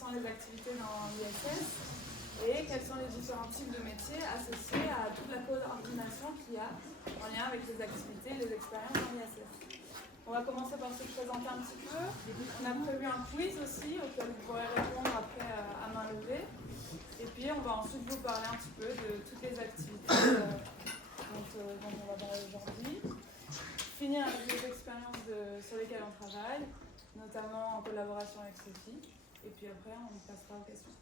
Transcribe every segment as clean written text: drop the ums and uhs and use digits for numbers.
sont les activités dans l'ISS et quels sont les différents types de métiers associés à toute la coordination qu'il y a en lien avec les activités et les expériences dans l'ISS. On va commencer par se présenter un petit peu. On a prévu un quiz aussi auquel vous pourrez répondre après à main levée. Et puis on va ensuite vous parler un petit peu de toutes les activités dont on va parler aujourd'hui. Finir avec les expériences sur lesquelles on travaille, notamment en collaboration avec Sophie. Et puis après, on passera aux questions.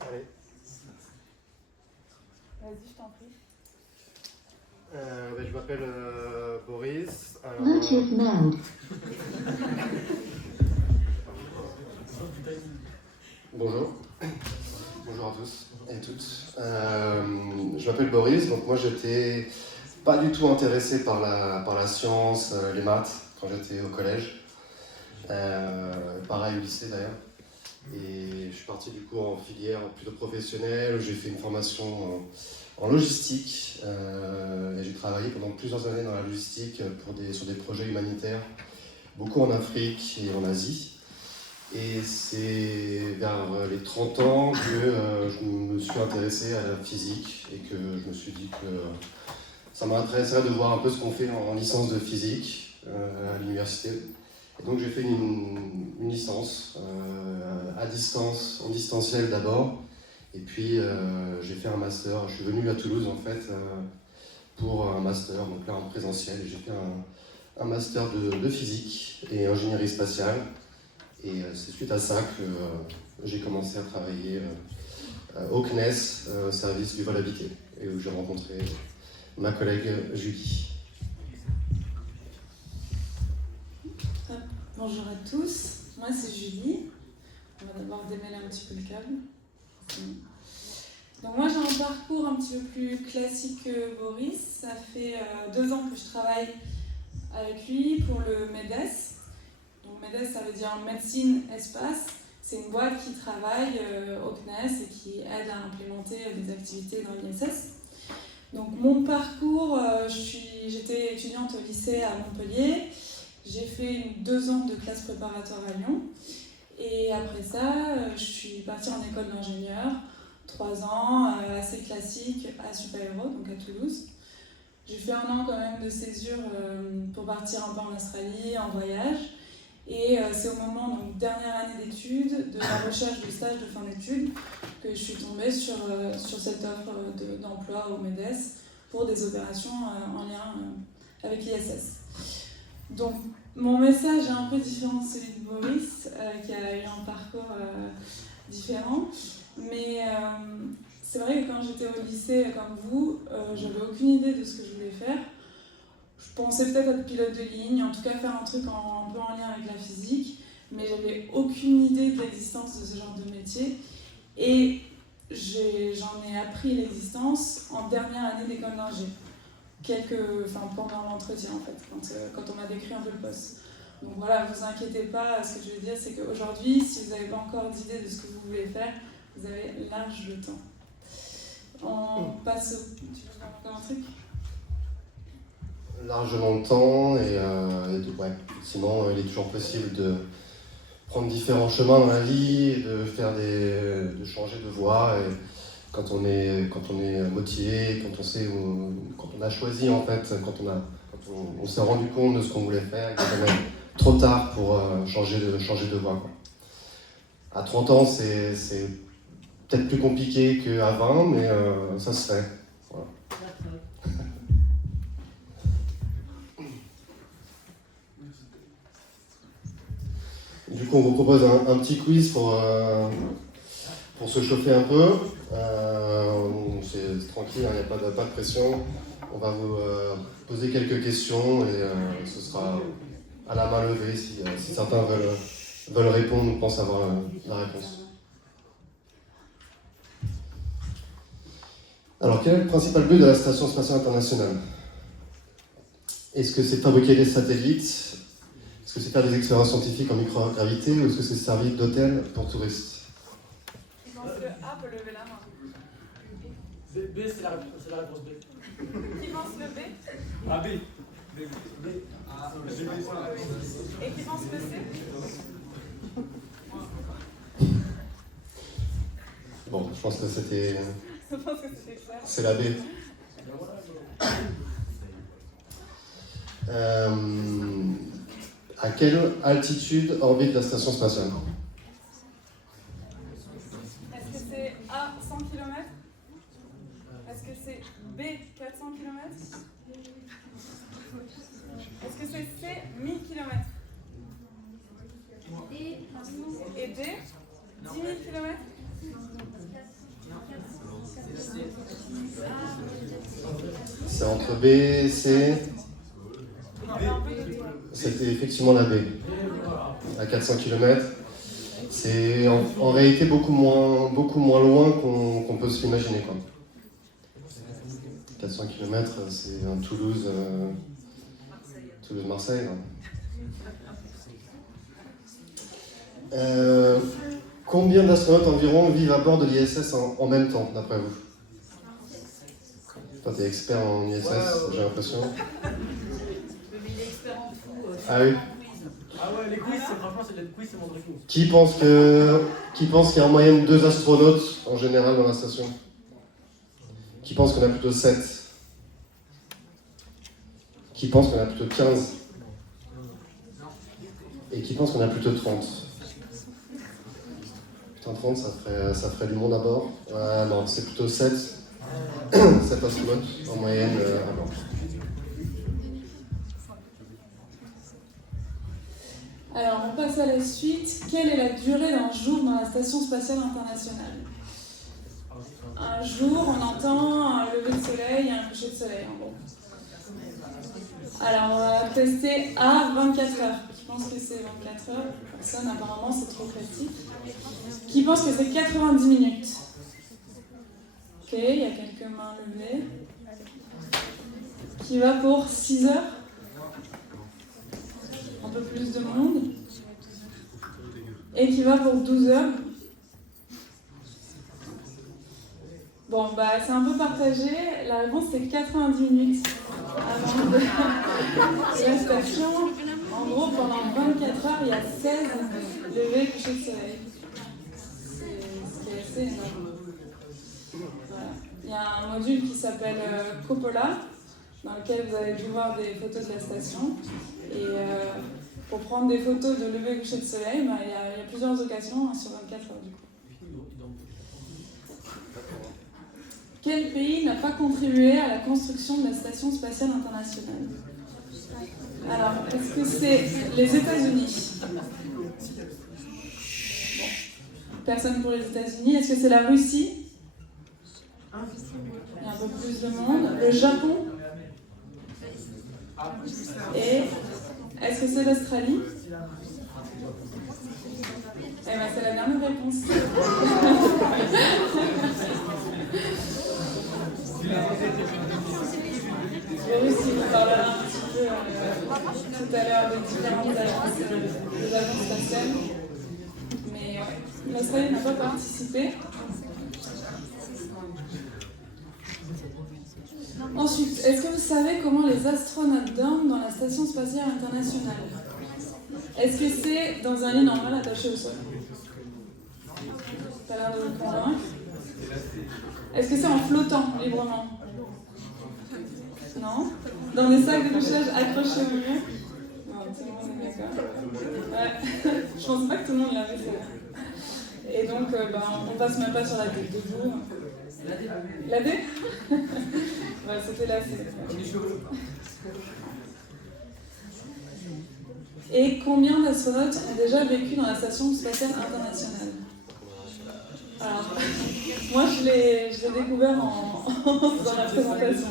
Allez. Vas-y, je t'en prie. Je m'appelle Boris. Bluetooth mode. Bonjour. Bonjour à tous et toutes. Je m'appelle Boris, donc moi j'étais pas du tout intéressé par la science, les maths, quand j'étais au collège. Pareil au lycée d'ailleurs. Et je suis parti du coup en filière plutôt professionnelle, où j'ai fait une formation en logistique. Et j'ai travaillé pendant plusieurs années dans la logistique sur des projets humanitaires, beaucoup en Afrique et en Asie. Et c'est vers les 30 ans que je me suis intéressé à la physique et que je me suis dit que ça m'intéresserait de voir un peu ce qu'on fait en licence de physique à l'université. Et donc j'ai fait une licence à distance, en distanciel d'abord, et puis j'ai fait un master. Je suis venu à Toulouse en fait pour un master, donc là en présentiel, et j'ai fait un master de physique et ingénierie spatiale. Et c'est suite à ça que j'ai commencé à travailler au CNES, au service du vol habité, et où j'ai rencontré ma collègue Julie. Bonjour à tous, moi c'est Julie. On va d'abord démêler un petit peu le câble. Donc moi j'ai un parcours un petit peu plus classique que Boris. Ça fait 2 ans que je travaille avec lui pour le MEDES. Donc MEDES, ça veut dire médecine espace. C'est une boîte qui travaille au CNES et qui aide à implémenter des activités dans l'ISS. Donc mon parcours, j'étais étudiante au lycée à Montpellier. J'ai fait 2 ans de classe préparatoire à Lyon. Et après ça, je suis partie en école d'ingénieur. 3 ans, assez classique, à Supaéro, donc à Toulouse. J'ai fait 1 an quand même de césure pour partir un peu en Australie, en voyage. Et c'est au moment, donc dernière année d'études, de la recherche de stage de fin d'études, que je suis tombée sur cette offre d'emploi au MEDES pour des opérations en lien avec l'ISS. Donc mon message est un peu différent de celui de Boris, qui a eu un parcours différent. Mais c'est vrai que quand j'étais au lycée comme vous, j'avais aucune idée de ce que je voulais faire. Je pensais peut-être être pilote de ligne, en tout cas faire un truc un peu en lien avec la physique, mais j'avais aucune idée de l'existence de ce genre de métier. Et j'en ai appris l'existence en dernière année d'école d'ingé, pendant l'entretien en fait, quand on m'a décrit un peu le poste. Donc voilà, vous inquiétez pas, ce que je veux dire c'est qu'aujourd'hui, si vous n'avez pas encore d'idée de ce que vous voulez faire, vous avez large le temps. On passe au... Tu veux raconter un truc ? Largement le temps et effectivement il est toujours possible de prendre différents chemins dans la vie et de changer de voie, et quand on est motivé, quand on a choisi en fait, quand on s'est rendu compte de ce qu'on voulait faire, il est quand même trop tard pour changer de voie quoi. À 30 ans c'est peut-être plus compliqué qu'à 20, mais ça se fait. Voilà. Du coup, on vous propose un petit quiz pour se chauffer un peu. C'est tranquille, il n'y a pas de pression. On va vous poser quelques questions et ce sera à la main levée si certains veulent répondre ou pensent avoir la réponse. Alors, quel est le principal but de la Station Spatiale Internationale ? Est-ce que c'est de fabriquer des satellites ? Est-ce que c'est faire des expériences scientifiques en microgravité, ou est-ce que c'est servir d'hôtel pour touristes ? Qui pense que A peut lever la main. B, c'est la réponse B. Qui pense le B ? Ah, B. Et qui pense le C ? pense que c'était... Je pense que c'était clair. C'est la B. À quelle altitude orbite la station spatiale? Est-ce que c'est A, 100 km? Est-ce que c'est B, 400 km? Est-ce que c'est C, 1000 km? Et D, 10 000 km? C'est entre B et C. C'était effectivement la B. À 400 km. C'est en réalité beaucoup moins loin qu'on peut se l'imaginer, quoi. 400 km, c'est un Toulouse-Marseille. Combien d'astronautes environ vivent à bord de l'ISS en même temps, d'après vous? Toi, t'es expert en ISS, j'ai l'impression. Il est expert en tout. Ah oui. Ah ouais, les quiz, franchement, les quiz, c'est mon truc. Qui pense qu'il y a en moyenne 2 astronautes en général dans la station? Qui pense qu'on a plutôt 7? Qui pense qu'on a plutôt 15? Et qui pense qu'on a plutôt 30? Putain, 30, ça ferait du monde à bord. Non, c'est plutôt 7. 7 astronautes en moyenne à bord. Alors, on passe à la suite. Quelle est la durée d'un jour dans la Station Spatiale Internationale? Un jour, on entend un lever de soleil et un coucher de soleil, en gros. Alors, on va tester A, 24 heures. Qui pense que c'est 24 heures? Personne, apparemment, c'est trop classique. Qui pense que c'est 90 minutes? Ok, il y a quelques mains levées. Qui va pour 6 heures? Un peu plus de monde. Et qui va pour 12 heures. Bon, bah c'est un peu partagé. La réponse c'est 90 minutes avant de la station. En gros, pendant 24 heures, il y a 16 levées couchers de soleil. C'est assez énorme. Voilà. Il y a un module qui s'appelle Coppola, dans lequel vous avez dû voir des photos de la station. Et pour prendre des photos de lever coucher de soleil, bah, il y a plusieurs occasions sur 24 heures du coup. Quel pays n'a pas contribué à la construction de la Station Spatiale Internationale? Alors, est-ce que c'est les États-Unis? Bon. Personne pour les États-Unis. Est-ce que c'est la Russie? Il y a un peu plus de monde. Le Japon? Et est-ce que c'est l'Australie? Eh bien, c'est la dernière réponse. La Russie, on parlera un petit peu tout à l'heure de différentes agences spatiales. Mais ouais, l'Australie n'a pas participé. Ensuite, est-ce que vous savez comment les astronautes dorment dans la Station Spatiale Internationale? Est-ce que c'est dans un lit normal attaché au sol? Ça a l'air de vous convaincre. Est-ce que c'est en flottant librement? Non? Dans des sacs de couchage accrochés au mur? Non, tout le monde est d'accord. Ouais. Je pense pas que tout le monde l'avait fait. Et donc, on passe même pas sur la tête debout. La D? Ouais, c'était la C. Et combien d'astronautes ont déjà vécu dans la Station Spatiale Internationale? Alors, moi je l'ai découvert dans la présentation.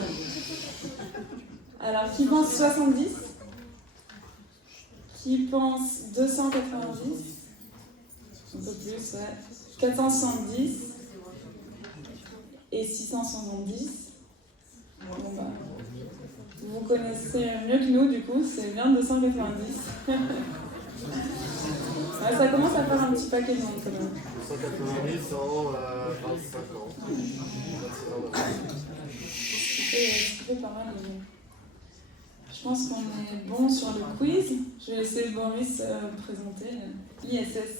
Alors, qui pense 70? Qui pense 290? Un peu plus, ouais. 470 et 670. Bon, bah, vous connaissez mieux que nous, du coup, c'est bien 290. Ouais, ça commence à faire un petit paquet de monde quand même. 290 en 25 ans. Ce qui fait pas mal de monde. Je pense qu'on est bon sur le quiz. Je vais laisser Boris présenter l'ISS.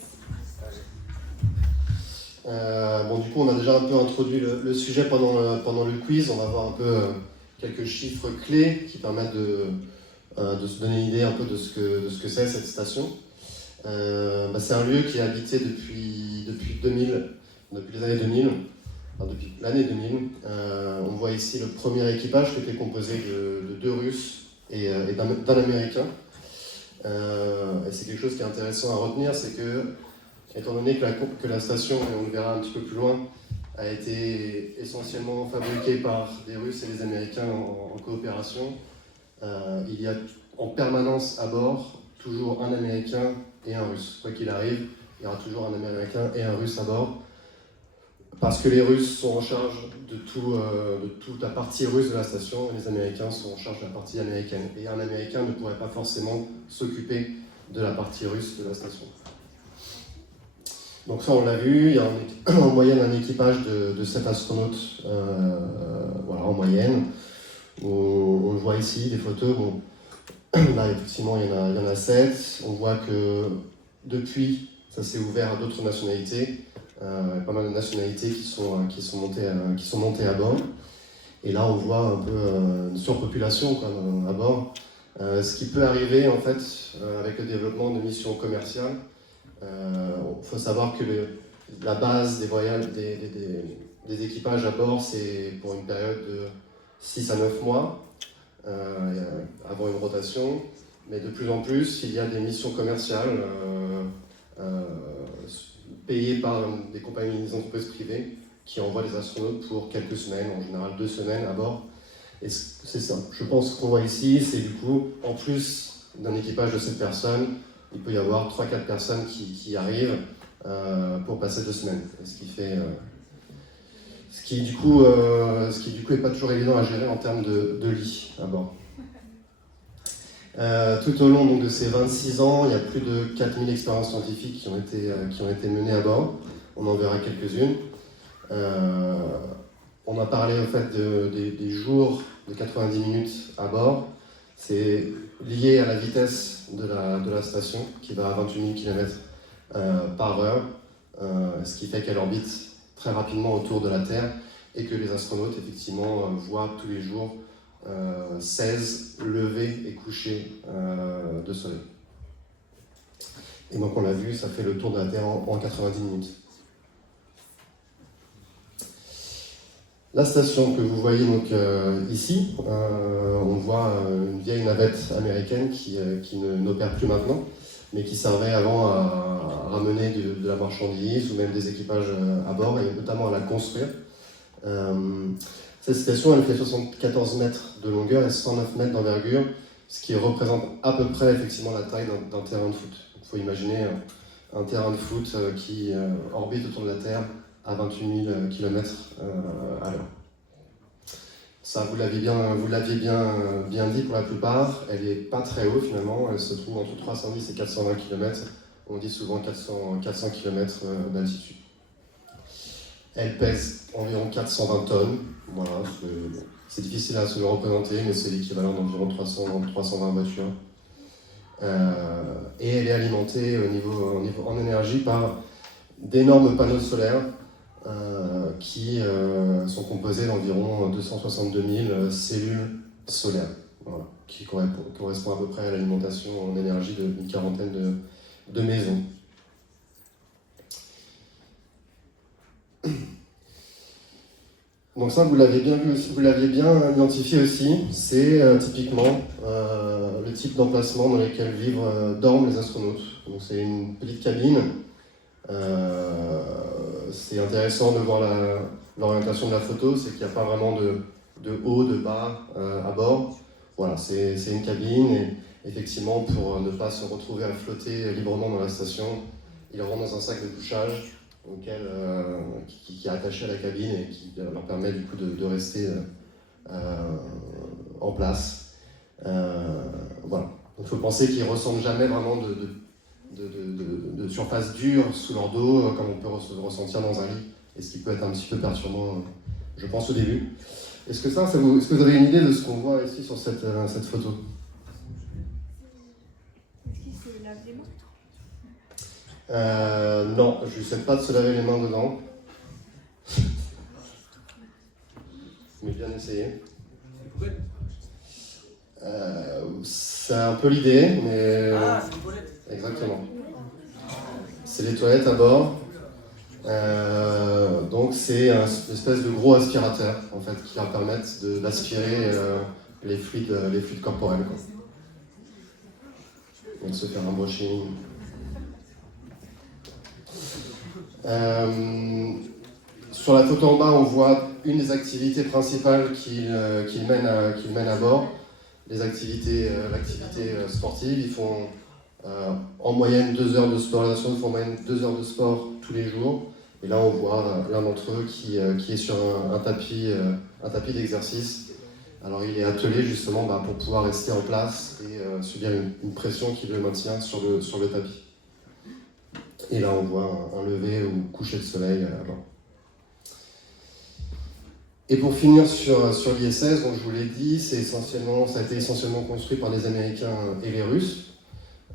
Bon, du coup, on a déjà un peu introduit le sujet pendant le quiz. On va voir un peu quelques chiffres clés qui permettent de se donner une idée un peu de ce que c'est cette station. C'est un lieu qui est habité depuis 2000, depuis les années 2000, enfin depuis l'année 2000. On voit ici le premier équipage qui était composé de 2 Russes et d'un Américain. Et c'est quelque chose qui est intéressant à retenir, c'est que, étant donné que la station, et on le verra un petit peu plus loin, a été essentiellement fabriquée par des Russes et des Américains en coopération, il y a en permanence à bord toujours un Américain et un Russe. Quoi qu'il arrive, il y aura toujours un Américain et un Russe à bord, parce que les Russes sont en charge de toute la partie russe de la station, et les Américains sont en charge de la partie américaine. Et un Américain ne pourrait pas forcément s'occuper de la partie russe de la station. Donc ça, on l'a vu, il y a en moyenne un équipage de 7 astronautes, voilà, en moyenne. On le voit ici, des photos. Bon, là, effectivement, il y en a 7. On voit que depuis, ça s'est ouvert à d'autres nationalités. Pas mal de nationalités qui sont montées à bord. Et là, on voit un peu une surpopulation à bord. Ce qui peut arriver, en fait, avec le développement de missions commerciales. Il faut savoir que la base des voyages, des équipages à bord, c'est pour une période de 6 à 9 mois, avant une rotation. Mais de plus en plus, il y a des missions commerciales payées par des compagnies, des entreprises privées qui envoient des astronautes pour quelques semaines, en général 2 semaines à bord. Et c'est ça. Je pense qu'on voit ici, c'est du coup, en plus d'un équipage de 7 personnes, il peut y avoir 3-4 personnes qui arrivent pour passer 2 semaines. Ce qui du coup est pas toujours évident à gérer en termes de lits à bord. Tout au long donc, de ces 26 ans, il y a plus de 4000 expériences scientifiques qui ont été menées à bord. On en verra quelques-unes. On a parlé en fait des jours de 90 minutes à bord. C'est lié à la vitesse de la station qui va à 28 000 km par heure, ce qui fait qu'elle orbite très rapidement autour de la Terre et que les astronautes effectivement voient tous les jours 16 levées et couchers de soleil. Et donc on l'a vu, ça fait le tour de la Terre en 90 minutes. La station que vous voyez donc ici, on voit une vieille navette américaine qui n'opère plus maintenant, mais qui servait avant à ramener de la marchandise ou même des équipages à bord, et notamment à la construire. Cette station, elle fait 74 mètres de longueur et 109 mètres d'envergure, ce qui représente à peu près effectivement la taille d'un terrain de foot. Il faut imaginer un terrain de foot qui orbite autour de la Terre à 28 000 km à l'heure. Ça, vous l'aviez bien dit pour la plupart, elle n'est pas très haut finalement, elle se trouve entre 310 et 420 km, on dit souvent 400 km d'altitude. Elle pèse environ 420 tonnes, voilà, c'est difficile à se le représenter, mais c'est l'équivalent d'environ 320 voitures. Et elle est alimentée en énergie par d'énormes panneaux solaires qui sont composés d'environ 262 000 cellules solaires, voilà, qui correspond à peu près à l'alimentation en énergie d'une quarantaine de maisons. Donc ça, vous l'aviez bien vu, vous l'aviez bien identifié aussi, c'est typiquement le type d'emplacement dans lequel dorment les astronautes. Donc c'est une petite cabine. C'est intéressant de voir l'orientation de la photo, c'est qu'il n'y a pas vraiment de haut, de bas à bord. Voilà, c'est une cabine et effectivement pour ne pas se retrouver à flotter librement dans la station, ils rentrent dans un sac de couchage qui est attaché à la cabine et qui leur permet du coup de rester en place. Voilà. Donc il faut penser qu'ils ne ressentent jamais vraiment de surface dure sous leur dos, comme on peut ressentir dans un lit, et ce qui peut être un petit peu perturbant, je pense, au début. Est-ce que vous avez une idée de ce qu'on voit ici sur cette photo? Est-ce qu'il se lave les mains? Non, je ne lui souhaite pas de se laver les mains dedans. Mais bien essayé. Une poubelle. C'est un peu l'idée, mais... Ah, c'est une toilette. Exactement. C'est les toilettes à bord. Donc c'est une espèce de gros aspirateur en fait, qui va permettre d'aspirer les fluides corporels. Quoi. Donc se faire un brushing. Sur la photo en bas, on voit une des activités principales qu'il mène à bord. L'activité sportive. Ils font en moyenne 2 heures de sport. Les astronautes font en moyenne 2 heures de sport tous les jours. Et là, on voit l'un d'entre eux qui est sur un tapis d'exercice. Alors, il est attelé justement pour pouvoir rester en place et subir une pression qui le maintient sur le tapis. Et là, on voit un lever ou coucher de soleil à bord. Et pour finir sur l'ISS, donc je vous l'ai dit, ça a été essentiellement construit par les Américains et les Russes.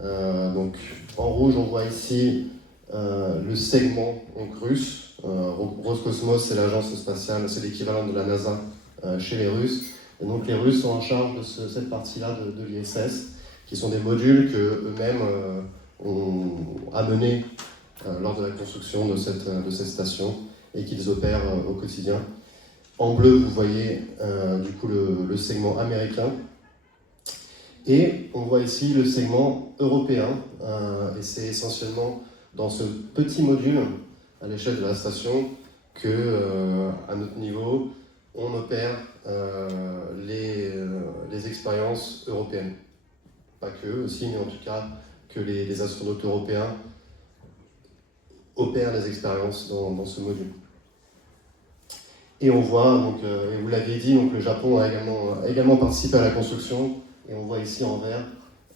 Donc en rouge, on voit ici le segment russe. Roscosmos, c'est l'agence spatiale, c'est l'équivalent de la NASA chez les Russes. Et donc les Russes sont en charge de cette partie-là de l'ISS, qui sont des modules qu'eux-mêmes ont amenés lors de la construction de cette station et qu'ils opèrent au quotidien. En bleu, vous voyez du coup le segment américain. Et on voit ici le segment européen. Et c'est essentiellement dans ce petit module, à l'échelle de la station, qu'à notre niveau, on opère les expériences européennes. Pas que, aussi, mais en tout cas, que les astronautes européens opèrent les expériences dans ce module. Et on voit, donc, et vous l'aviez dit, donc le Japon a également participé à la construction. Et on voit ici en vert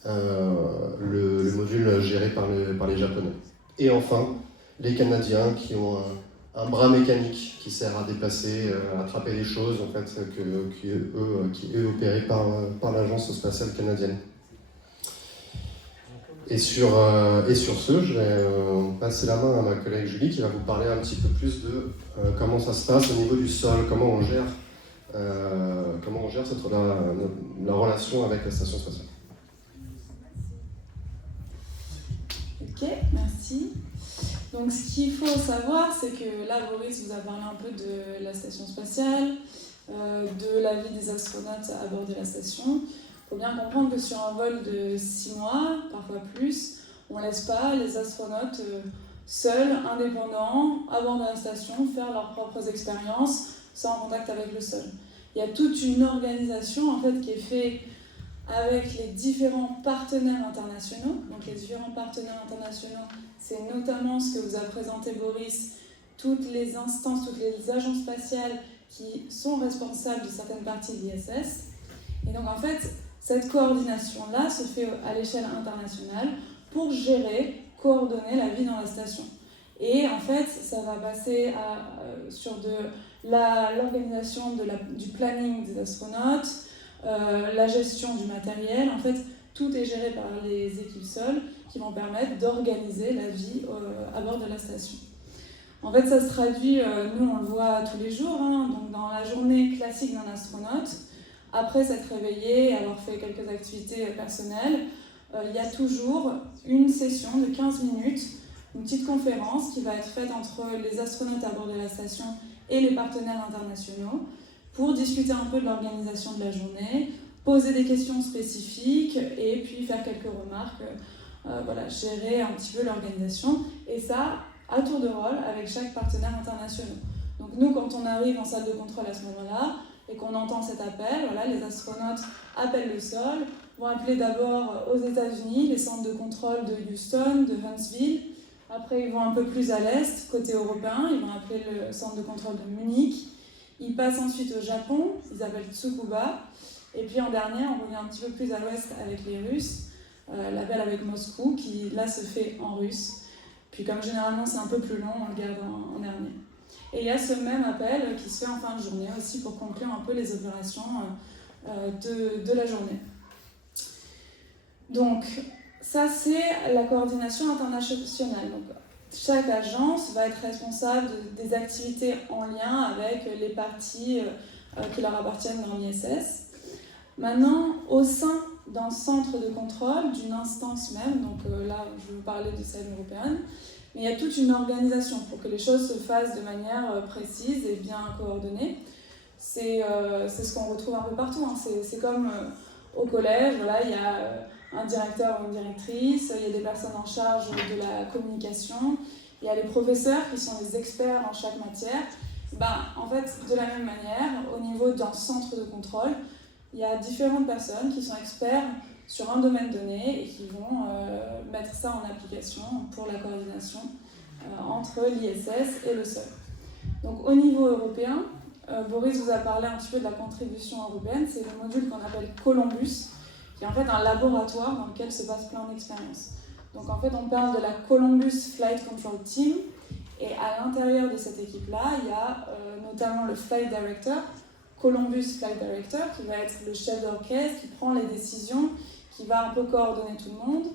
le module géré par les Japonais. Et enfin, les Canadiens qui ont un bras mécanique qui sert à déplacer, à attraper les choses, en fait, qui est opéré par l'agence spatiale canadienne. Et sur ce, je vais passer la main à ma collègue Julie qui va vous parler un petit peu plus de comment ça se passe au niveau du sol, comment on gère la relation avec la station spatiale. Ok, merci. Donc ce qu'il faut savoir, c'est que là, Boris vous a parlé un peu de la station spatiale, de la vie des astronautes à bord de la station. Il faut bien comprendre que sur un vol de 6 mois, parfois plus, on ne laisse pas les astronautes seuls, indépendants, à bord de la station, faire leurs propres expériences sans contact avec le sol. Il y a toute une organisation en fait, qui est faite avec les différents partenaires internationaux. Donc les différents partenaires internationaux, c'est notamment ce que vous a présenté Boris, toutes les instances, toutes les agences spatiales qui sont responsables de certaines parties de l'ISS. Et donc en fait, cette coordination-là se fait à l'échelle internationale pour gérer, coordonner la vie dans la station. Et en fait, ça va passer sur l'organisation du planning des astronautes, la gestion du matériel. En fait, tout est géré par les équipes sol qui vont permettre d'organiser la vie à bord de la station. En fait, ça se traduit, nous on le voit tous les jours, donc dans la journée classique d'un astronaute, après s'être réveillé et avoir fait quelques activités personnelles, il y a toujours une session de 15 minutes, une petite conférence qui va être faite entre les astronautes à bord de la station et les partenaires internationaux pour discuter un peu de l'organisation de la journée, poser des questions spécifiques et puis faire quelques remarques, gérer un petit peu l'organisation. Et ça, à tour de rôle avec chaque partenaire international. Donc nous, quand on arrive en salle de contrôle à ce moment-là et qu'on entend cet appel, les astronautes appellent le sol, vont appeler d'abord aux États-Unis, les centres de contrôle de Houston, de Huntsville. Après, ils vont un peu plus à l'est, côté européen, ils vont appeler le centre de contrôle de Munich. Ils passent ensuite au Japon, ils appellent Tsukuba. Et puis en dernier, on revient un petit peu plus à l'ouest avec les Russes, l'appel avec Moscou, qui là se fait en russe. Puis comme généralement c'est un peu plus long, on le garde en dernier. Et il y a ce même appel qui se fait en fin de journée aussi pour conclure un peu les opérations de la journée. Donc ça c'est la coordination internationale. Donc, chaque agence va être responsable des activités en lien avec les parties qui leur appartiennent dans l'ISS. Maintenant, au sein d'un centre de contrôle, d'une instance même, donc là je vais vous parler de celle européenne, mais il y a toute une organisation pour que les choses se fassent de manière précise et bien coordonnée. C'est ce qu'on retrouve un peu partout, hein. C'est comme au collège, voilà, il y a un directeur ou une directrice, il y a des personnes en charge de la communication, il y a les professeurs qui sont les experts en chaque matière. En fait, de la même manière, au niveau d'un centre de contrôle, il y a différentes personnes qui sont experts sur un domaine donné et qui vont mettre ça en application pour la coordination entre l'ISS et le sol. Donc au niveau européen, Boris vous a parlé un petit peu de la contribution européenne, c'est le module qu'on appelle Columbus, qui est en fait un laboratoire dans lequel se passe plein d'expériences. Donc en fait on parle de la Columbus Flight Control Team, et à l'intérieur de cette équipe-là, il y a notamment le Flight Director, Columbus Flight Director, qui va être le chef d'orchestre, qui prend les décisions, qui va un peu coordonner tout le monde.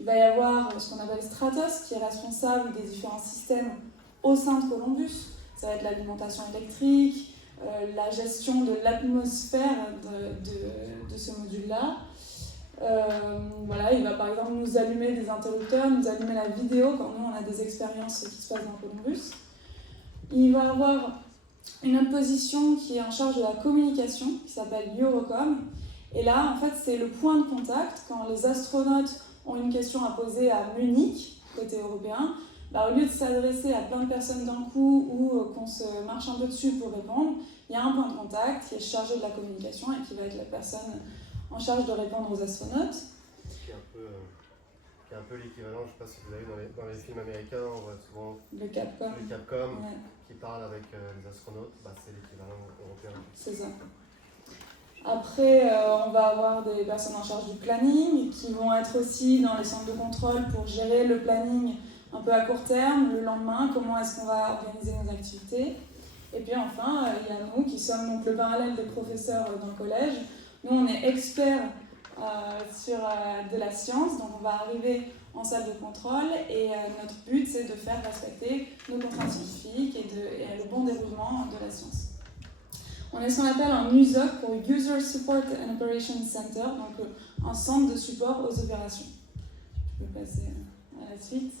Il va y avoir ce qu'on appelle Stratos, qui est responsable des différents systèmes au sein de Columbus. Ça va être l'alimentation électrique, la gestion de l'atmosphère de ce module-là. Voilà, il va par exemple nous allumer des interrupteurs, nous allumer la vidéo quand nous on a des expériences qui se passent dans Columbus. Il va avoir une autre position qui est en charge de la communication, qui s'appelle Eurocom. Et là, en fait, c'est le point de contact quand les astronautes ont une question à poser à Munich, côté européen. Au lieu de s'adresser à plein de personnes d'un coup ou qu'on se marche un peu dessus pour répondre, il y a un point de contact qui est chargé de la communication et qui va être la personne en charge de répondre aux astronautes. Qui est un peu l'équivalent, je ne sais pas si vous avez dans les films américains, on voit souvent le Capcom, ouais, qui parle avec les astronautes, c'est l'équivalent européen. C'est ça. Après, on va avoir des personnes en charge du planning qui vont être aussi dans les centres de contrôle pour gérer le planning un peu à court terme, le lendemain, comment est-ce qu'on va organiser nos activités. Et puis enfin, il y a nous qui sommes donc le parallèle des professeurs dans le collège. Nous, on est experts sur de la science, donc on va arriver en salle de contrôle et notre but, c'est de faire respecter nos contraintes scientifiques et le bon déroulement de la science. On est ce qu'on appelle un USOC pour User Support and Operations Center, donc un centre de support aux opérations. Je peux passer à la suite.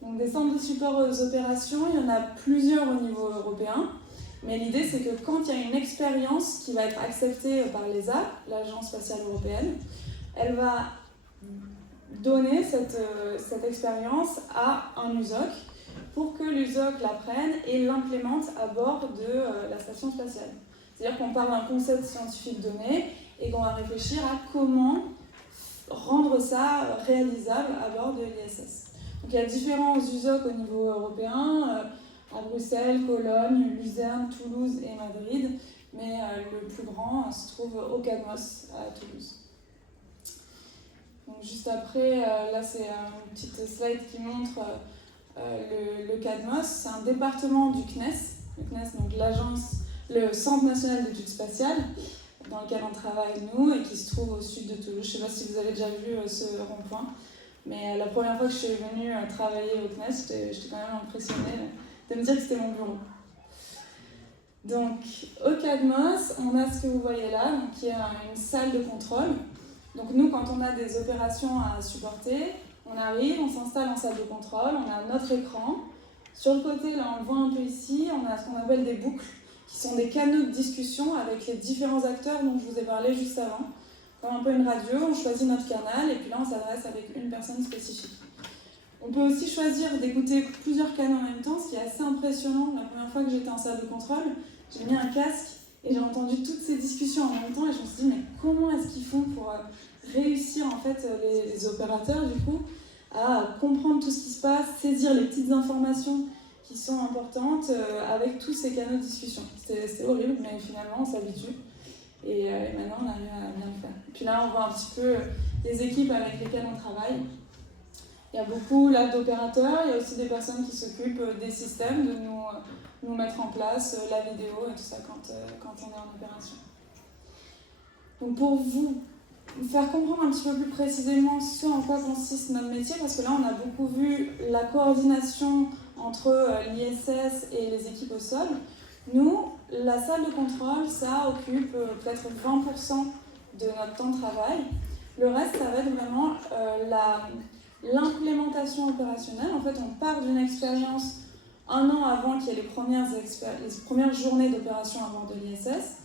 Donc des centres de support aux opérations, il y en a plusieurs au niveau européen, mais l'idée c'est que quand il y a une expérience qui va être acceptée par l'ESA, l'Agence spatiale européenne, elle va donner cette expérience à un USOC pour que l'USOC la prenne et l'implémente à bord de la station spatiale. C'est-à-dire qu'on part d'un concept scientifique donné et qu'on va réfléchir à comment rendre ça réalisable à bord de l'ISS. Donc il y a différents USOC au niveau européen, à Bruxelles, Cologne, Luzerne, Toulouse et Madrid, mais le plus grand se trouve au CADMOS à Toulouse. Donc juste après, là c'est une petite slide qui montre le CADMOS, c'est un département du CNES, donc le Centre national d'études spatiales, dans lequel on travaille nous et qui se trouve au sud de Toulouse. Je ne sais pas si vous avez déjà vu ce rond-point, mais la première fois que je suis venue travailler au CNES, j'étais quand même impressionnée de me dire que c'était mon bureau. Donc au CADMOS, on a ce que vous voyez là, donc, qui est une salle de contrôle. Donc nous, quand on a des opérations à supporter, on arrive, on s'installe en salle de contrôle, on a notre écran. Sur le côté, là on le voit un peu ici, on a ce qu'on appelle des boucles, qui sont des canaux de discussion avec les différents acteurs dont je vous ai parlé juste avant. Comme un peu une radio, on choisit notre canal et puis là on s'adresse avec une personne spécifique. On peut aussi choisir d'écouter plusieurs canaux en même temps, ce qui est assez impressionnant. La première fois que j'étais en salle de contrôle, j'ai mis un casque et j'ai entendu toutes ces discussions en même temps et je me suis dit mais comment est-ce qu'ils font pour réussir en fait les opérateurs du coup à comprendre tout ce qui se passe, saisir les petites informations qui sont importantes avec tous ces canaux de discussion. C'était horrible, mais finalement on s'habitue et maintenant on arrive à bien le faire. Et puis là on voit un petit peu les équipes avec lesquelles on travaille. Il y a beaucoup là d'opérateurs, il y a aussi des personnes qui s'occupent des systèmes, de nous mettre en place la vidéo et tout ça quand on est en opération. Donc pour vous faire comprendre un petit peu plus précisément ce en quoi consiste notre métier, parce que là on a beaucoup vu la coordination entre l'ISS et les équipes au sol. Nous, la salle de contrôle, ça occupe peut-être 20% de notre temps de travail. Le reste, ça va être vraiment l'implémentation opérationnelle. En fait, on part d'une expérience un an avant qu'il y ait les premières journées d'opération à bord de l'ISS,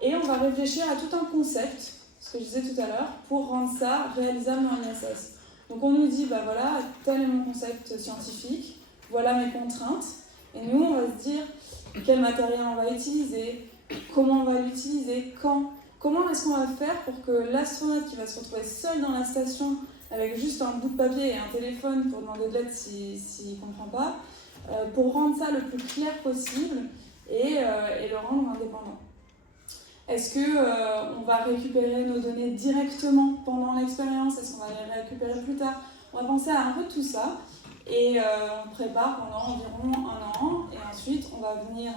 et on va réfléchir à tout un concept, ce que je disais tout à l'heure, pour rendre ça réalisable dans l'ISS. Donc on nous dit, bah voilà, tel est mon concept scientifique, voilà mes contraintes, et nous on va se dire quel matériel on va utiliser, comment on va l'utiliser, quand, comment est-ce qu'on va faire pour que l'astronaute qui va se retrouver seul dans la station avec juste un bout de papier et un téléphone pour demander de l'aide s'il ne comprend pas, pour rendre ça le plus clair possible et le rendre indépendant. Est-ce qu'on va récupérer nos données directement pendant l'expérience? Est-ce qu'on va les récupérer plus tard? On va penser à un peu tout ça et on prépare pendant environ un an et ensuite on va venir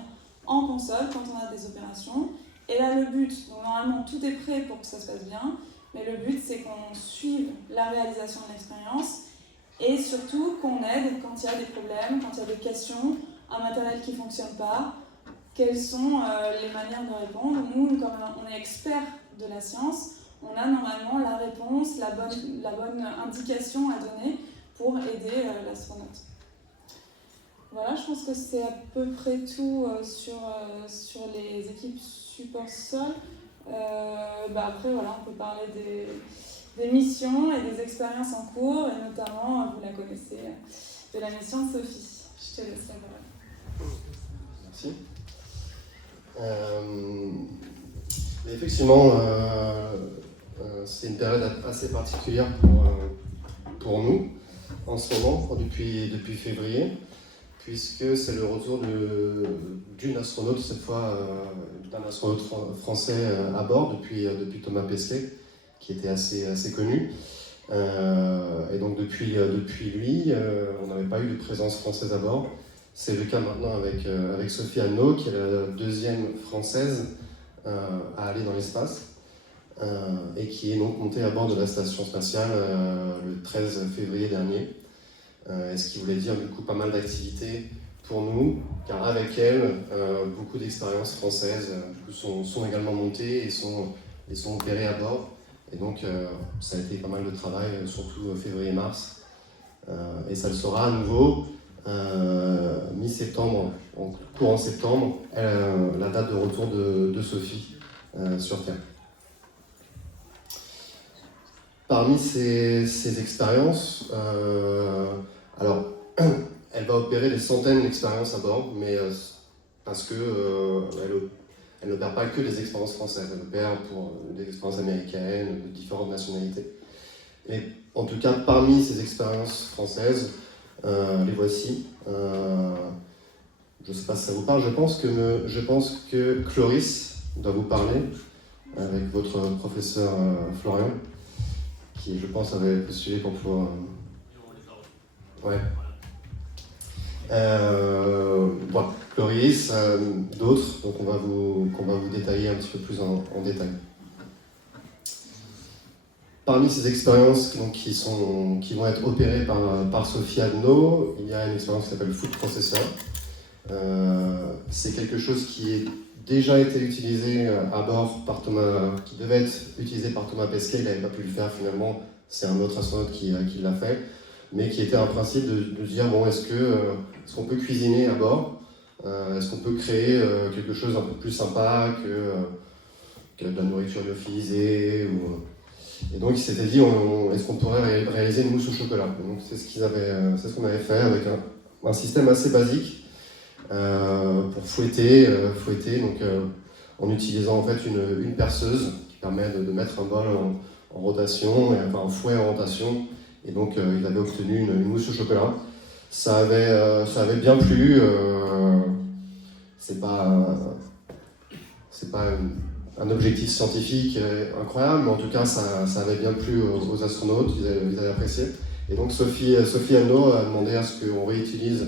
en console quand on a des opérations. Et là le but, donc normalement tout est prêt pour que ça se passe bien, mais le but c'est qu'on suive la réalisation de l'expérience et surtout qu'on aide quand il y a des problèmes, quand il y a des questions, un matériel qui ne fonctionne pas. Quelles sont les manières de répondre? Nous, comme on est experts de la science, on a normalement la réponse, la bonne indication à donner pour aider l'astronaute. Voilà, je pense que c'est à peu près tout sur les équipes support sol. Après, voilà, on peut parler des missions et des expériences en cours, et notamment, vous la connaissez, de la mission Sophie. Je te laisse la parole. Merci. Effectivement, c'est une période assez particulière pour nous en ce moment, depuis février, puisque c'est le retour d'une astronaute, cette fois d'un astronaute français à bord depuis Thomas Pesquet, qui était assez connu. Et donc depuis lui, on n'avait pas eu de présence française à bord. C'est le cas maintenant avec Sophie Anneau, qui est la deuxième française à aller dans l'espace et qui est donc montée à bord de la station spatiale le 13 février dernier. Ce qui voulait dire du coup pas mal d'activités pour nous, car avec elle, beaucoup d'expériences françaises sont également montées et sont opérées à bord. Et donc ça a été pas mal de travail, surtout février-mars. Et ça le sera à nouveau mi-septembre, donc courant septembre, la date de retour de Sophie sur Terre. Parmi ces expériences, alors elle va opérer des centaines d'expériences à bord, mais parce que elle n'opère pas que des expériences françaises, elle opère pour des expériences américaines, de différentes nationalités. Et en tout cas, parmi ces expériences françaises, les voici. Je ne sais pas si ça vous parle, je pense que Cloris doit vous parler, avec votre professeur Florian, qui je pense avait postulé pour pouvoir... Ouais. Bon, Cloris, d'autres, donc qu'on va vous détailler un petit peu plus en détail. Parmi ces expériences donc, qui vont être opérées par Sophie Anneau, il y a une expérience qui s'appelle Food Processor. C'est quelque chose qui est déjà été utilisé à bord par Thomas, qui devait être utilisé par Thomas Pesquet, il n'avait pas pu le faire finalement, c'est un autre astronaute qui l'a fait, mais qui était un principe de dire bon, est-ce qu'on peut cuisiner à bord, est-ce qu'on peut créer quelque chose d'un peu plus sympa que de la nourriture lyophilisée et donc il s'était dit est-ce qu'on pourrait réaliser une mousse au chocolat. Donc c'est ce qu'on avait fait avec un système assez basique pour fouetter donc, en utilisant en fait une perceuse qui permet de mettre un bol en rotation, un fouet en rotation, et donc ils avaient obtenu une mousse au chocolat. Ça avait bien plu, c'est pas un objectif scientifique incroyable, mais en tout cas ça avait bien plu aux astronautes, ils avaient apprécié. Et donc Sophie Anneau a demandé à ce qu'on réutilise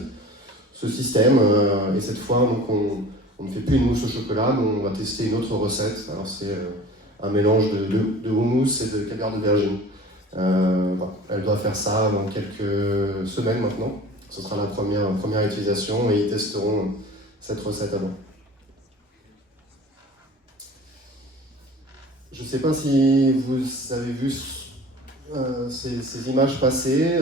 ce système, et cette fois donc, on ne fait plus une mousse au chocolat, mais on va tester une autre recette. Alors c'est un mélange de houmous et de caviar d'aubergine. Voilà. Elle doit faire ça dans quelques semaines maintenant. Ce sera la première utilisation et ils testeront cette recette avant. Je ne sais pas si vous avez vu ces images passées.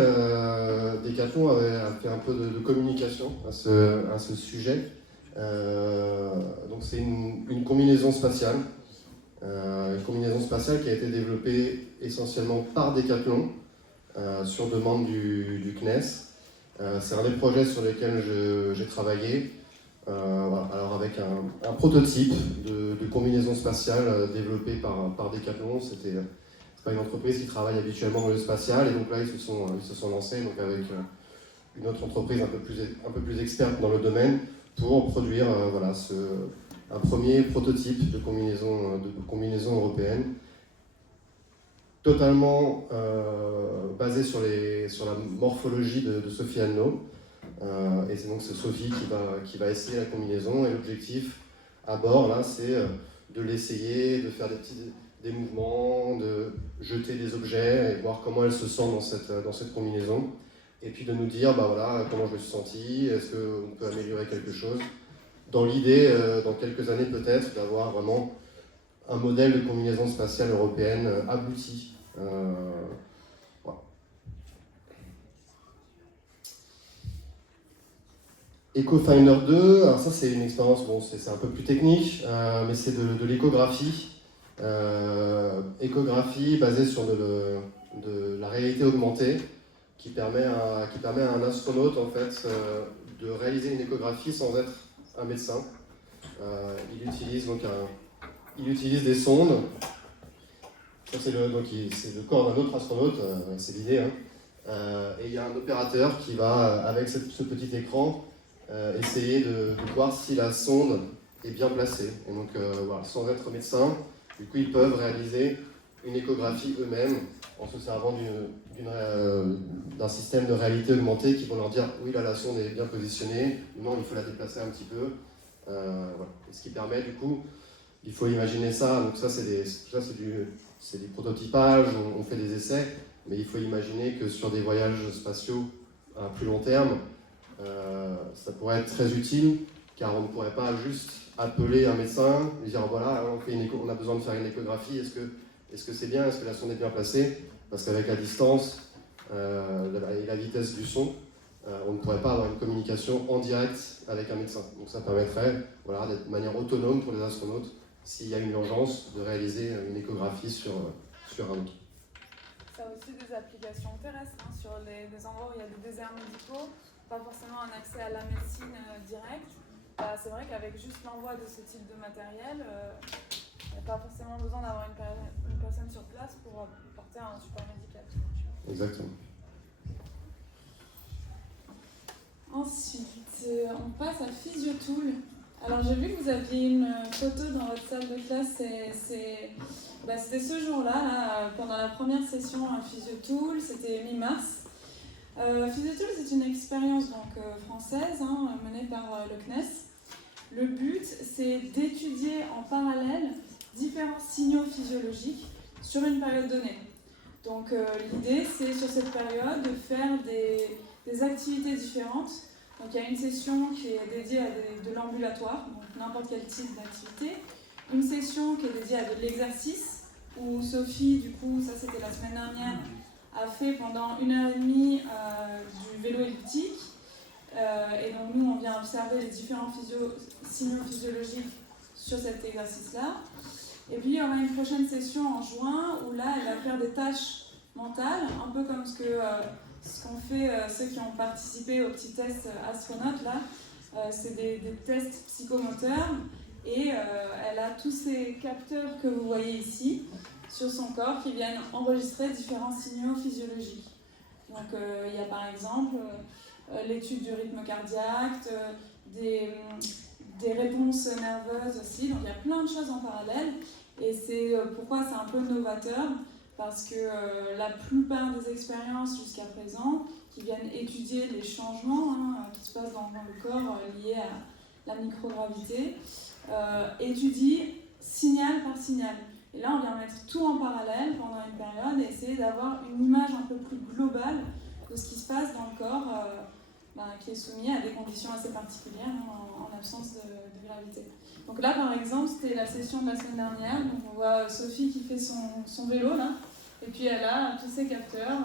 Decathlon a fait un peu de communication à ce sujet. Donc c'est une combinaison spatiale. Une combinaison spatiale qui a été développée essentiellement par Decathlon sur demande du CNES. C'est un des projets sur lesquels j'ai travaillé. Voilà. Alors avec un prototype de combinaison spatiale développé par Decathlon. C'est pas une entreprise qui travaille habituellement dans le spatial, et donc là ils se sont lancés donc avec une autre entreprise un peu plus experte dans le domaine pour produire voilà, un premier prototype de combinaison européenne, totalement basé sur la morphologie de Sophie Anneau. Et c'est donc Sophie qui va essayer la combinaison, et l'objectif à bord là c'est de l'essayer, de faire des mouvements, de jeter des objets et voir comment elle se sent dans cette combinaison, et puis de nous dire bah voilà, comment je me suis senti, est-ce qu'on peut améliorer quelque chose, dans l'idée, dans quelques années peut-être, d'avoir vraiment un modèle de combinaison spatiale européenne abouti. Voilà. EcoFinder 2, alors ça c'est une expérience, bon, c'est un peu plus technique, mais c'est de l'échographie. Échographie basée sur de la réalité augmentée qui permet à un astronaute en fait, de réaliser une échographie sans être un médecin. Il utilise des sondes. Ça, c'est le corps d'un autre astronaute, c'est l'idée. Hein. Et il y a un opérateur qui va, avec ce petit écran, essayer de voir si la sonde est bien placée. Et donc, voilà, sans être médecin, du coup, ils peuvent réaliser une échographie eux-mêmes en se servant d'un système de réalité augmentée qui vont leur dire oui, là, la sonde est bien positionnée, non, il faut la déplacer un petit peu. Voilà. Et ce qui permet, du coup, il faut imaginer ça. Donc, ça, c'est du prototypage, on fait des essais, mais il faut imaginer que sur des voyages spatiaux à plus long terme, ça pourrait être très utile, car on ne pourrait pas juste appeler un médecin, lui dire voilà, on a besoin de faire une échographie, est-ce que c'est bien, est-ce que la sonde est bien placée, parce qu'avec la distance et la vitesse du son, on ne pourrait pas avoir une communication en direct avec un médecin. Donc ça permettrait, voilà, d'être de manière autonome pour les astronautes, s'il y a une urgence, de réaliser une échographie sur un autre. Ça a aussi des applications terrestres, hein, sur les endroits où il y a des déserts médicaux, pas forcément un accès à la médecine directe. C'est vrai qu'avec juste l'envoi de ce type de matériel, il n'y a pas forcément besoin d'avoir une personne sur place pour porter un support médical. Exactement. Ensuite, on passe à PhysioTool. Alors j'ai vu que vous aviez une photo dans votre salle de classe, c'était ce jour-là, pendant la première session à PhysioTool, c'était mi-mars. PhysioTool, c'est une expérience française, hein, menée par le CNES. Le but, c'est d'étudier en parallèle différents signaux physiologiques sur une période donnée. Donc l'idée, c'est sur cette période de faire des activités différentes. Donc il y a une session qui est dédiée à de l'ambulatoire, donc n'importe quel type d'activité. Une session qui est dédiée à de l'exercice, où Sophie, du coup, ça c'était la semaine dernière, a fait pendant 1h30 du vélo elliptique. Et donc nous, on vient observer les différents signaux physiologiques sur cet exercice-là. Et puis il y aura une prochaine session en juin, où là, elle va faire des tâches mentales, un peu comme ce qu'ont fait ceux qui ont participé au petit test astronaute là. C'est des tests psychomoteurs, et elle a tous ces capteurs que vous voyez ici sur son corps qui viennent enregistrer différents signaux physiologiques. Donc il y a par exemple l'étude du rythme cardiaque, des réponses nerveuses aussi, donc il y a plein de choses en parallèle, et c'est pourquoi c'est un peu novateur, parce que la plupart des expériences jusqu'à présent qui viennent étudier les changements qui se passent dans le corps liés à la microgravité, étudient signal par signal. Et là, on vient mettre tout en parallèle pendant une période et essayer d'avoir une image un peu plus globale de ce qui se passe dans le corps qui est soumis à des conditions assez particulières en absence de gravité. Donc là, par exemple, c'était la session de la semaine dernière. Donc on voit Sophie qui fait son vélo, là. Et puis elle a tous ses capteurs.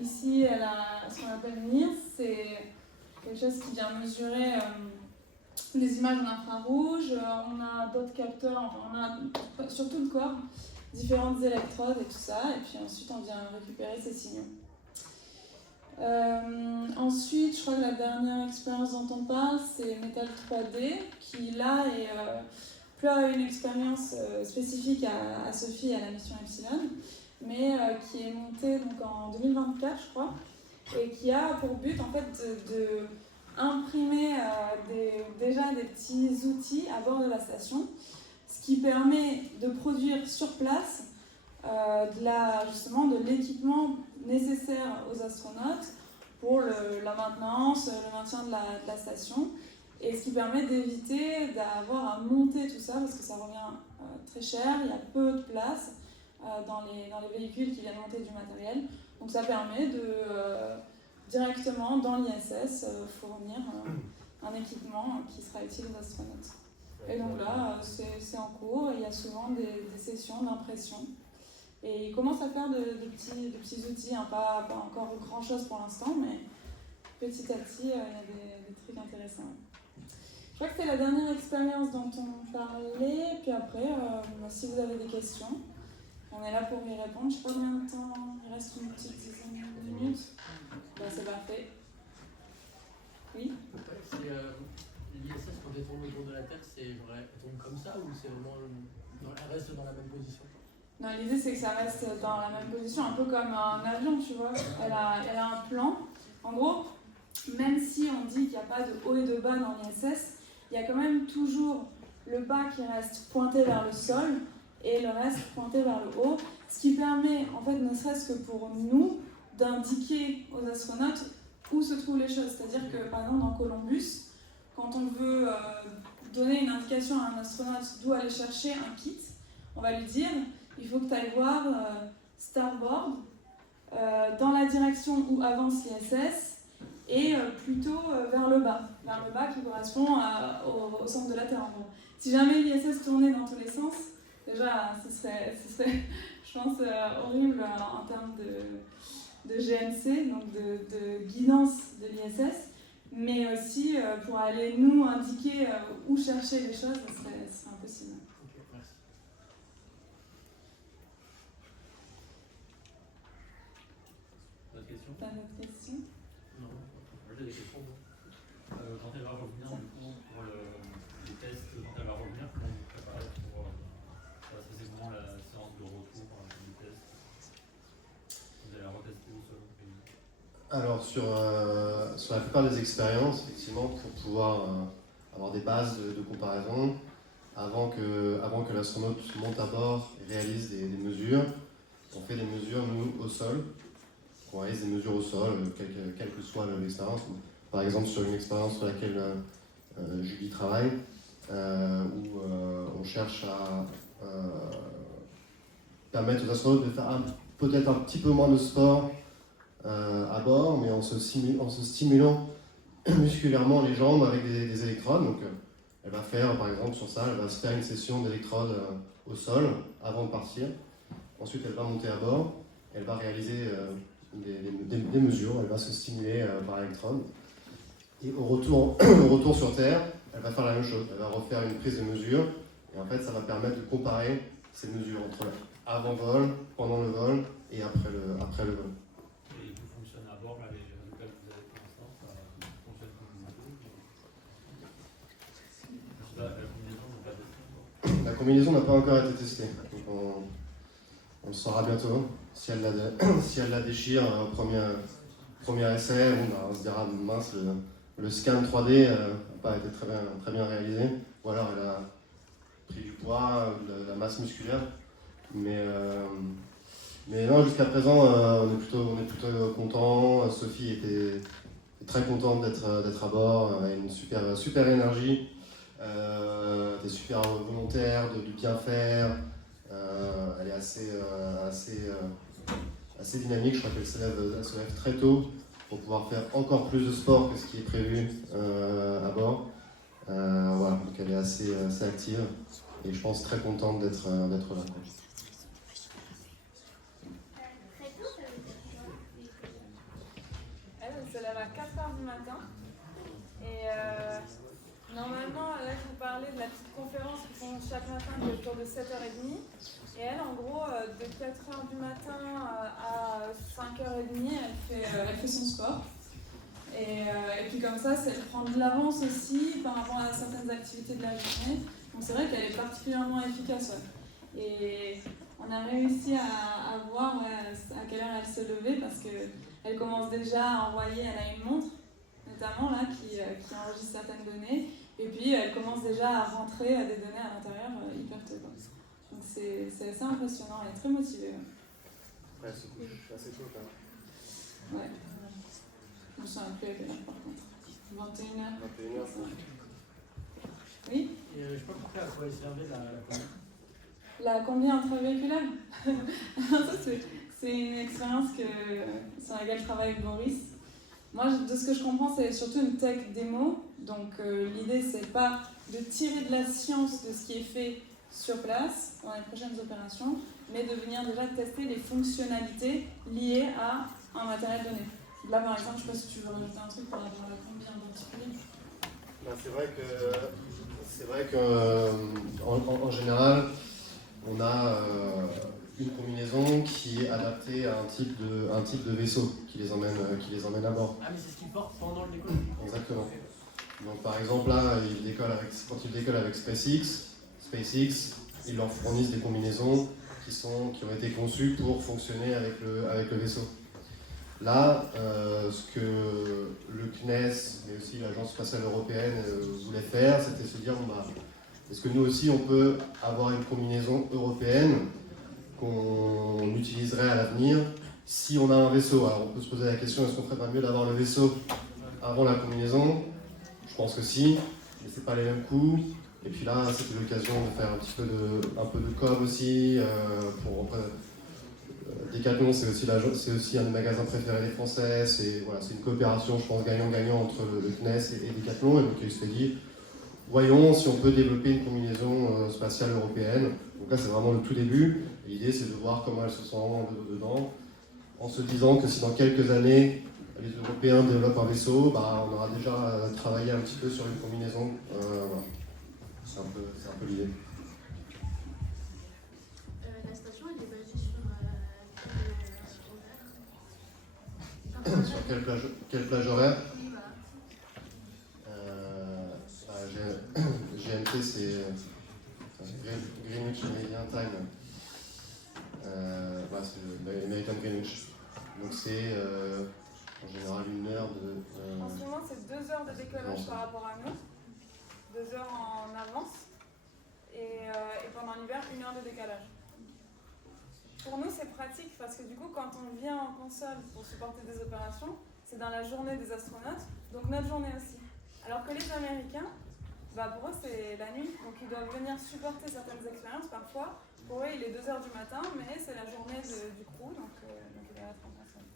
Ici, elle a ce qu'on appelle NIRS. C'est quelque chose qui vient mesurer les images en infrarouge. On a d'autres capteurs, enfin, on a sur tout le corps différentes électrodes et tout ça. Et puis ensuite, on vient récupérer ces signaux. Ensuite, je crois que la dernière expérience dont on parle, c'est Metal 3D, qui là est plus une expérience spécifique à Sophie et à la mission Epsilon, mais qui est montée donc, en 2024, je crois, et qui a pour but en fait de imprimer déjà des petits outils à bord de la station, ce qui permet de produire sur place justement de l'équipement nécessaire aux astronautes pour la maintenance, le maintien de la station, et ce qui permet d'éviter d'avoir à monter tout ça parce que ça revient très cher, il y a peu de place dans les véhicules qui viennent monter du matériel, donc ça permet de directement dans l'ISS fournir un équipement qui sera utile aux astronautes. Et donc là, c'est en cours, il y a souvent des sessions d'impression. Et ils commencent à faire de petits outils, hein, pas encore grand chose pour l'instant, mais petit à petit, il y a des trucs intéressants. Je crois que c'était la dernière expérience dont on parlait, puis après, si vous avez des questions, on est là pour y répondre. Je ne sais pas combien de temps, il reste une petite dizaine de minutes. C'est parfait. Oui. L'ISS, quand elle tourne autour de la Terre, elle tourne comme ça ou c'est vraiment. Elle reste dans la même position? Non, l'idée c'est que ça reste dans la même position, un peu comme un avion, tu vois. Elle a un plan. En gros, même si on dit qu'il n'y a pas de haut et de bas dans l'ISS, il y a quand même toujours le bas qui reste pointé vers le sol et le reste pointé vers le haut, ce qui permet, en fait, ne serait-ce que pour nous, d'indiquer aux astronautes où se trouvent les choses. C'est-à-dire que, par exemple, dans Columbus, quand on veut donner une indication à un astronaute d'où aller chercher un kit, on va lui dire il faut que tu ailles voir Starboard dans la direction où avance l'ISS et plutôt vers le bas qui correspond au centre de la Terre. En gros. Si jamais l'ISS tournait dans tous les sens, déjà ce serait je pense, horrible en termes de GNC, donc de guidance de l'ISS, mais aussi pour aller nous indiquer où chercher les choses, ce serait impossible. T'as d'autres questions? Non, moi j'ai des questions. Quand elle va revenir, du coup, pour les tests, quand elle va revenir, comment vous préparez pour. Ça, c'est vraiment la séance de retour du test. Vous allez la retester au sol. Alors, sur la plupart des expériences, effectivement, pour pouvoir avoir des bases de comparaison, avant que l'astronaute monte à bord et réalise des mesures, on fait des mesures, nous, au sol. On réalise des mesures au sol, quelle que soit l'expérience. Par exemple, sur une expérience sur laquelle Julie travaille, où on cherche à permettre aux astronautes de faire peut-être un petit peu moins de sport à bord, mais en se stimulant musculairement les jambes avec des électrodes. Donc, elle va faire, par exemple, sur ça, elle va se faire une session d'électrodes au sol avant de partir. Ensuite, elle va monter à bord, elle va réaliser des mesures, elle va se stimuler par électrode. Et au retour sur Terre, elle va faire la même chose, elle va refaire une prise de mesure, et en fait ça va permettre de comparer ces mesures entre avant-vol, pendant le vol et après le vol. Et tout fonctionne à bord, là, les résultats que vous avez pour l'instant, ça fonctionne comme vous voulez. La combinaison n'a pas encore été testée, donc on le saura bientôt. Si elle la déchire au premier essai, on se dira mince, le scan 3D n'a pas été très bien réalisé, ou alors elle a pris du poids, de la masse musculaire. Mais non, jusqu'à présent, on est plutôt content. Sophie était très contente d'être à bord, elle a une super énergie, était super volontaire de bien faire. Elle est assez dynamique. Je crois qu'elle se lève très tôt pour pouvoir faire encore plus de sport que ce qui est prévu à bord. Voilà, donc elle est assez active et je pense très contente d'être là. Quoi. Elle se lève à 4h du matin. Et normalement, là, je vous parlais de la petite conférence qu'ils font chaque matin qui est autour de 7h30. Et elle, en gros, de 4h du matin à 5h30, elle fait son sport. Et puis comme ça, elle prend de l'avance aussi par rapport à certaines activités de la journée. Donc c'est vrai qu'elle est particulièrement efficace. Ouais. Et on a réussi à voir à quelle heure elle se levait parce qu'elle commence déjà à envoyer, elle a une montre notamment là qui enregistre certaines données. Et puis elle commence déjà à rentrer des données à l'intérieur hyper tôt. Donc c'est assez impressionnant, elle est très motivée. Ouais, c'est cool, assez chaud quand même. Ouais. Je me souviens plus à quelle heure par contre. 21h. 21h. Oui. Et je ne sais pas compris à quoi elle servait La combi intravéhiculaire. Ça, c'est une expérience sur laquelle je travaille avec Boris. Moi, de ce que je comprends, c'est surtout une tech démo. Donc, l'idée, c'est pas de tirer de la science de ce qui est fait sur place dans les prochaines opérations, mais de venir déjà tester les fonctionnalités liées à un matériel donné. Là, par exemple, je ne sais pas si tu veux rajouter un truc par rapport à la combi en particulier. C'est vrai que en général, on a une combinaison qui est adaptée à un type de vaisseau qui les emmène à bord. Ah, mais c'est ce qu'ils portent pendant le décollage. Exactement. Donc par exemple là, quand ils décollent avec SpaceX, ils leur fournissent des combinaisons qui ont été conçues pour fonctionner avec le vaisseau. Là, ce que le CNES, mais aussi l'Agence spatiale européenne voulait faire, c'était se dire, est-ce que nous aussi on peut avoir une combinaison européenne qu'on utiliserait à l'avenir si on a un vaisseau. Alors on peut se poser la question, est-ce qu'on ferait pas mieux d'avoir le vaisseau avant la combinaison? Je pense que si, mais c'est pas les mêmes coûts. Et puis là, c'était l'occasion de faire un peu de com aussi. Decathlon, c'est aussi un des magasins préférés des Français. C'est une coopération, je pense, gagnant-gagnant entre le CNES et Decathlon. Et donc il se fait dit, voyons si on peut développer une combinaison spatiale européenne. Donc là, c'est vraiment le tout début. L'idée, c'est de voir comment elle se sent dedans, en se disant que si dans quelques années, les Européens développent un vaisseau, on aura déjà travaillé un petit peu sur une combinaison. Voilà. C'est un peu l'idée. La station, elle est basée sur Quelle plage horaire? Oui, voilà. GMT, c'est Greenwich Mean Time. C'est l'American Greenwich. Donc c'est en général 1 heure de... En ce moment, c'est 2 heures de décollage par rapport à nous. 2 heures en avance. Et pendant l'hiver, 1 heure de décalage. Pour nous, c'est pratique parce que du coup, quand on vient en console pour supporter des opérations, c'est dans la journée des astronautes, donc notre journée aussi. Alors que les Américains, pour eux, c'est la nuit, donc ils doivent venir supporter certaines expériences parfois. Pour eux, il est 2 heures du matin, mais c'est la journée du crew, donc il est à 30 personnes.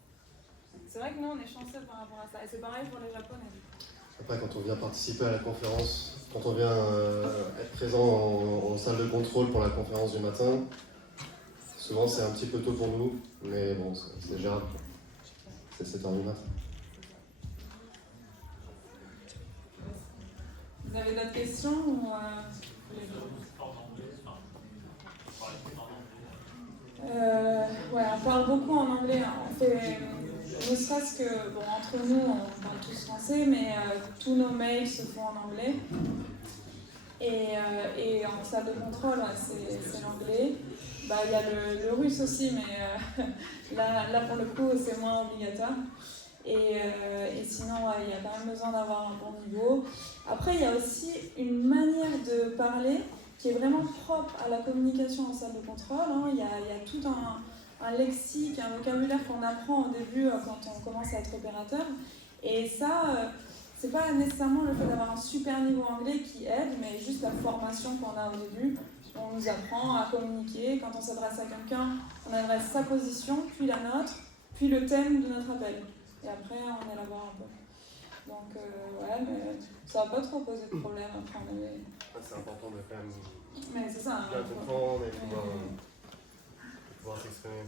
C'est vrai que nous, on est chanceux par rapport à ça, et c'est pareil pour les Japonais. Après, quand on vient participer à la conférence, quand on vient être présent en salle de contrôle pour la conférence du matin, souvent c'est un petit peu tôt pour nous, mais bon, c'est gérable. C'est 7h du matin. Vous avez d'autres questions ou on parle beaucoup en anglais. On fait, ne serait-ce que, entre nous, on parle tous français, mais tous nos mails se font en anglais. Et en salle de contrôle, c'est l'anglais. Il y a le russe aussi, mais là, pour le coup, c'est moins obligatoire. Et sinon, il y a quand même besoin d'avoir un bon niveau. Après, il y a aussi une manière de parler qui est vraiment propre à la communication en salle de contrôle. Il y a tout un lexique, un vocabulaire qu'on apprend au début quand on commence à être opérateur. Et ça, c'est pas nécessairement le fait d'avoir un super niveau anglais qui aide, mais juste la formation qu'on a au début On nous apprend à communiquer. Quand on s'adresse à quelqu'un, on adresse sa position, puis la nôtre, puis le thème de notre appel. Et après, on élabore un peu. Donc, ouais, mais ça va pas trop poser de problème. Après, C'est important de quand même mais c'est ça. bien comprendre et pouvoir s'exprimer.